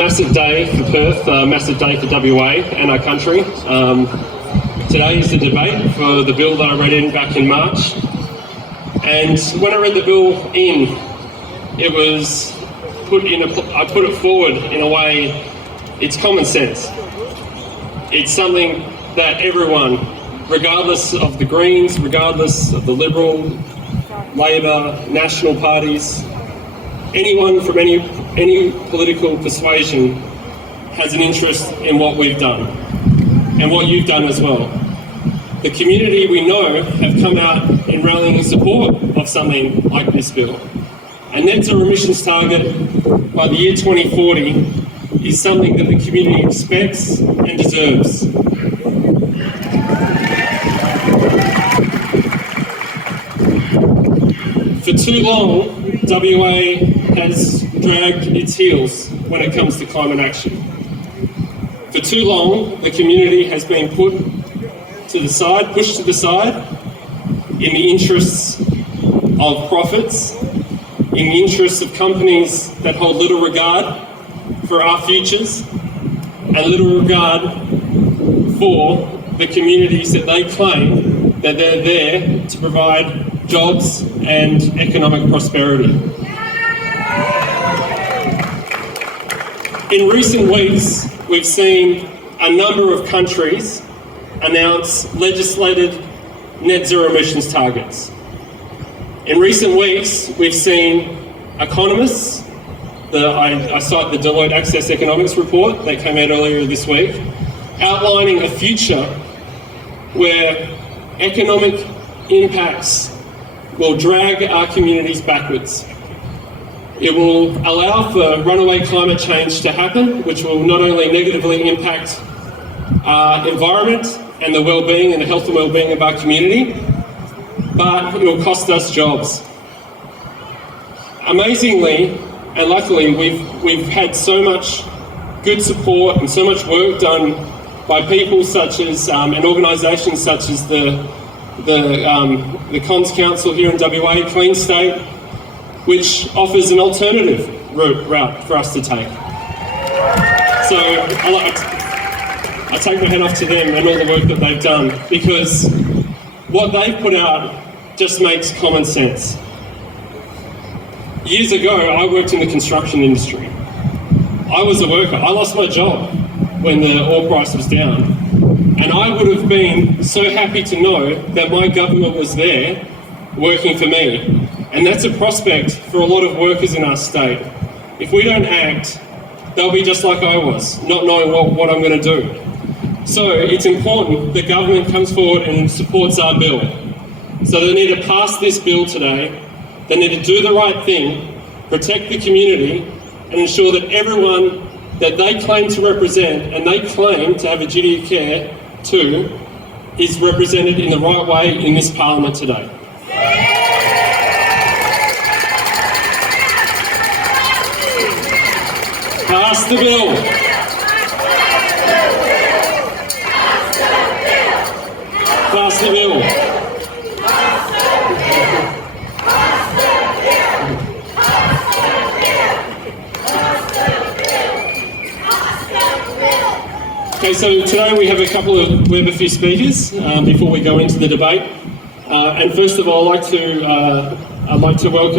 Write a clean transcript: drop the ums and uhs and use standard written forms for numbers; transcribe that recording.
Massive day for Perth, massive day for WA and our country. Today is the debate for the bill that I read in back in March. And when I read the bill in, it was I put it forward in a way, it's common sense. It's something that everyone, regardless of the Greens, regardless of the Liberal, Labor, National parties, anyone from any political persuasion has an interest in what we've done and what you've done as well. The community we know have come out in rallying in support of something like this bill. A net zero emissions target by the year 2040 is something that the community expects and deserves. For too long, WA has dragged its heels when it comes to climate action. For too long, the community has been pushed to the side, in the interests of profits, in the interests of companies that hold little regard for our futures and little regard for the communities that they claim that they're there to provide jobs and economic prosperity. In recent weeks, we've seen a number of countries announce legislated net zero emissions targets. In recent weeks, we've seen economists, I cite the Deloitte Access Economics report that came out earlier this week, outlining a future where economic impacts will drag our communities backwards. It will allow for runaway climate change to happen, which will not only negatively impact our environment and the well-being and the health and well-being of our community, but it will cost us jobs. Amazingly and luckily, we've had so much good support and so much work done by people such as and organisations such as the Cons Council here in WA, Clean State, which offers an alternative route for us to take. So I take my hat off to them and all the work that they've done, because what they've put out just makes common sense. Years ago, I worked in the construction industry. I was a worker. I lost my job when the oil price was down. And I would have been so happy to know that my government was there working for me. And that's a prospect for a lot of workers in our state. If we don't act, they'll be just like I was, not knowing what I'm going to do. So it's important the government comes forward and supports our bill. So they need to pass this bill today. They need to do the right thing, protect the community, and ensure that everyone that they claim to represent and they claim to have a duty of care to is represented in the right way in this parliament today. Pass the bill. Pass the bill. Okay, so today we have a few speakers before we go into the debate. And first of all, I'd like to welcome